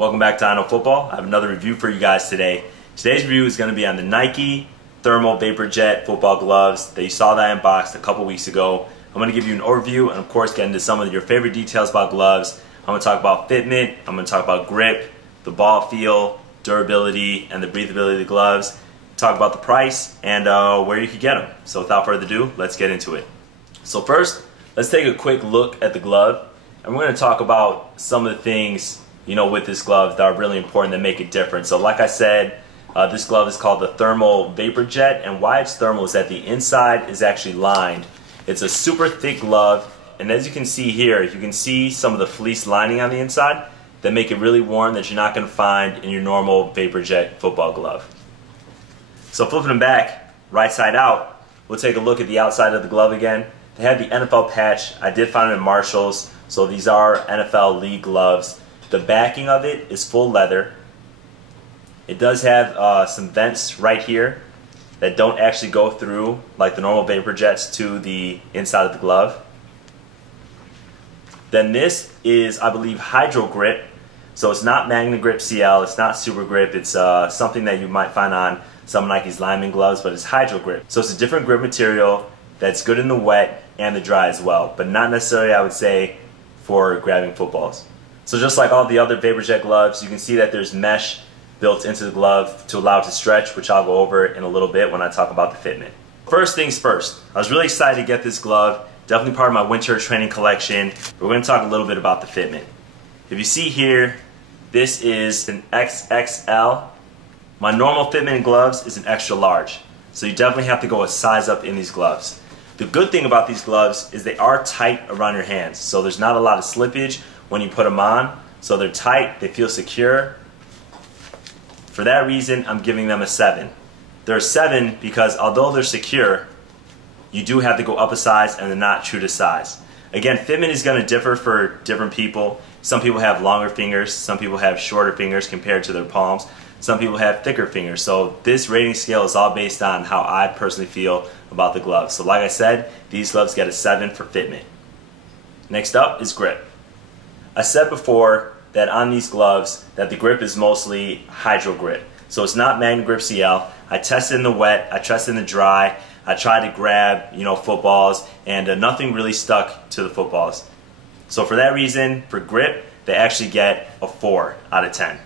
Welcome back to I Know Football. I have another review for you guys today. Today's review is going to be on the Nike Thermal Vapor Jet football gloves that you saw that unboxed a couple weeks ago. I'm going to give you an overview and of course get into some of your favorite details about gloves. I'm going to talk about fitment, I'm going to talk about grip, the ball feel, durability, and the breathability of the gloves. Talk about the price and where you could get them. So without further ado, let's get into it. So first, let's take a quick look at the glove, and we're going to talk about some of the things with this glove that are really important that make it different. So like I said, this glove is called the Thermal Vapor Jet, and why it's thermal is that the inside is actually lined. It's a super thick glove, and as you can see here, you can see some of the fleece lining on the inside that make it really warm that you're not going to find in your normal Vapor Jet football glove. So flipping them back, right side out, we'll take a look at the outside of the glove again. They have the NFL patch. I did find them in Marshall's, so these are NFL League gloves. The backing of it is full leather. It does have some vents right here that don't actually go through like the normal Vapor Jets to the inside of the glove. Then this is, I believe, Hydro Grip. So it's not Magna Grip CL, it's not Super Grip, it's something that you might find on some Nike's lineman gloves, but it's Hydro Grip. So it's a different grip material that's good in the wet and the dry as well, but not necessarily, I would say, for grabbing footballs. So just like all the other Vapor Jet gloves, you can see that there's mesh built into the glove to allow it to stretch, which I'll go over in a little bit when I talk about the fitment. First things first, I was really excited to get this glove, definitely part of my winter training collection. We're going to talk a little bit about the fitment. If you see here, this is an XXL. My normal fitment in gloves is an extra large, so you definitely have to go a size up in these gloves. The good thing about these gloves is they are tight around your hands, so there's not a lot of slippage when you put them on, so they're tight, they feel secure. For that reason, I'm giving them a 7. They're a 7 because although they're secure, you do have to go up a size and they're not true to size. Again, fitment is going to differ for different people. Some people have longer fingers, some people have shorter fingers compared to their palms, some people have thicker fingers. So this rating scale is all based on how I personally feel about the gloves. So like I said, these gloves get a 7 for fitment. Next up is grip. I said before that on these gloves that the grip is mostly Hydro Grip. So it's not Magna Grip CL. I tested in the wet, I tested in the dry, I tried to grab footballs, and nothing really stuck to the footballs. So for that reason, for grip, they actually get a 4 out of 10.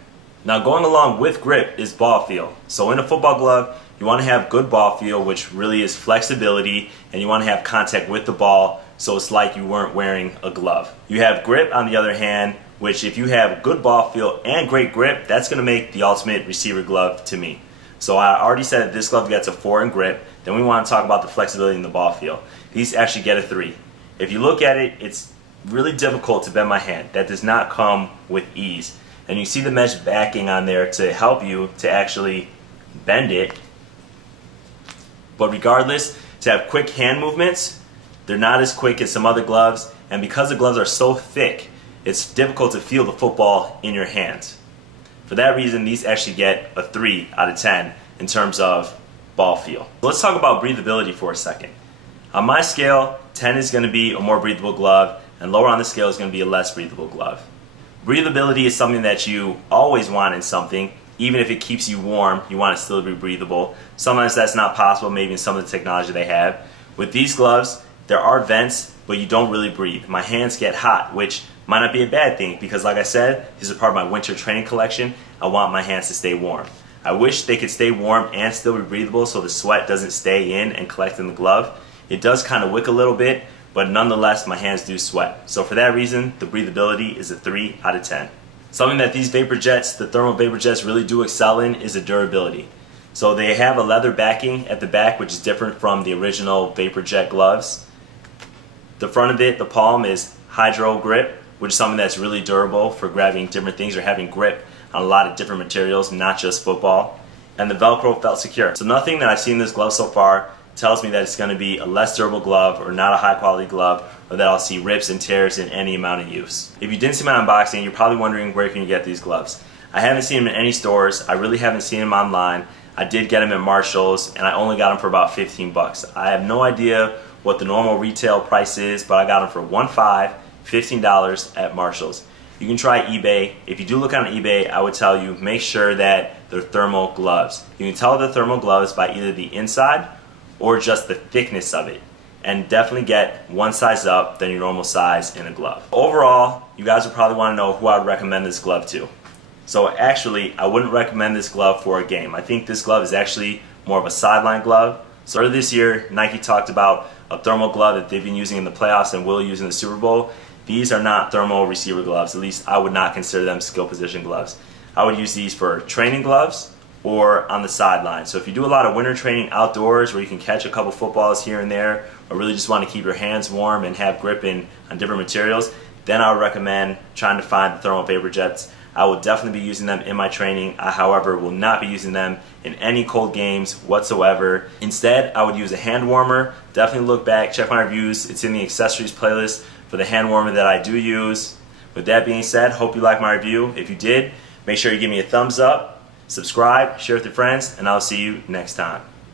Now going along with grip is ball feel. So in a football glove, you want to have good ball feel, which really is flexibility, and you want to have contact with the ball, so it's like you weren't wearing a glove. You have grip on the other hand, which if you have good ball feel and great grip, that's going to make the ultimate receiver glove to me. So I already said that this glove gets a 4 in grip. Then we want to talk about the flexibility in the ball feel. These actually get a 3. If you look at it, it's really difficult to bend my hand. That does not come with ease. And you see the mesh backing on there to help you to actually bend it. But regardless, to have quick hand movements, they're not as quick as some other gloves, and because the gloves are so thick, it's difficult to feel the football in your hands. For that reason, these actually get a 3 out of 10 in terms of ball feel. Let's talk about breathability for a second. On my scale, 10 is going to be a more breathable glove, and lower on the scale is going to be a less breathable glove. Breathability is something that you always want in something. Even if it keeps you warm, you want it still to be breathable. Sometimes that's not possible, maybe in some of the technology they have. With these gloves, there are vents, but you don't really breathe. My hands get hot, which might not be a bad thing because like I said, these are part of my winter training collection. I want my hands to stay warm. I wish they could stay warm and still be breathable so the sweat doesn't stay in and collect in the glove. It does kind of wick a little bit, but nonetheless my hands do sweat. So for that reason, the breathability is a 3 out of 10. Something that these Vapor Jets, the Thermal Vapor Jets, really do excel in is the durability. So they have a leather backing at the back, which is different from the original Vapor Jet gloves. The front of it, the palm, is Hydro Grip, which is something that's really durable for grabbing different things or having grip on a lot of different materials, not just football. And the Velcro felt secure. So nothing that I've seen in this glove so far tells me that it's going to be a less durable glove or not a high quality glove, or that I'll see rips and tears in any amount of use. If you didn't see my unboxing, you're probably wondering where can you get these gloves. I haven't seen them in any stores. I really haven't seen them online. I did get them at Marshall's, and I only got them for about 15 bucks. I have no idea what the normal retail price is, but I got them for $15 at Marshall's. you can try eBay. If you do look on eBay, I would tell you make sure that they're thermal gloves. You can tell the thermal gloves by either the inside or just the thickness of it. And definitely get one size up than your normal size in a glove. Overall, you guys would probably want to know who I would recommend this glove to. So actually, I wouldn't recommend this glove for a game. I think this glove is actually more of a sideline glove. So earlier this year, Nike talked about a thermal glove that they've been using in the playoffs and will use in the Super Bowl. These are not thermal receiver gloves. At least I would not consider them skill position gloves. I would use these for training gloves or on the sideline. So if you do a lot of winter training outdoors where you can catch a couple footballs here and there, or really just want to keep your hands warm and have grip on different materials, then I would recommend trying to find the thermal vapor jets. I will definitely be using them in my training. I, however, will not be using them in any cold games whatsoever. Instead, I would use a hand warmer. Definitely look back, check my reviews. It's in the accessories playlist for the hand warmer that I do use. With that being said, hope you liked my review. If you did, make sure you give me a thumbs up, subscribe, share with your friends, and I'll see you next time.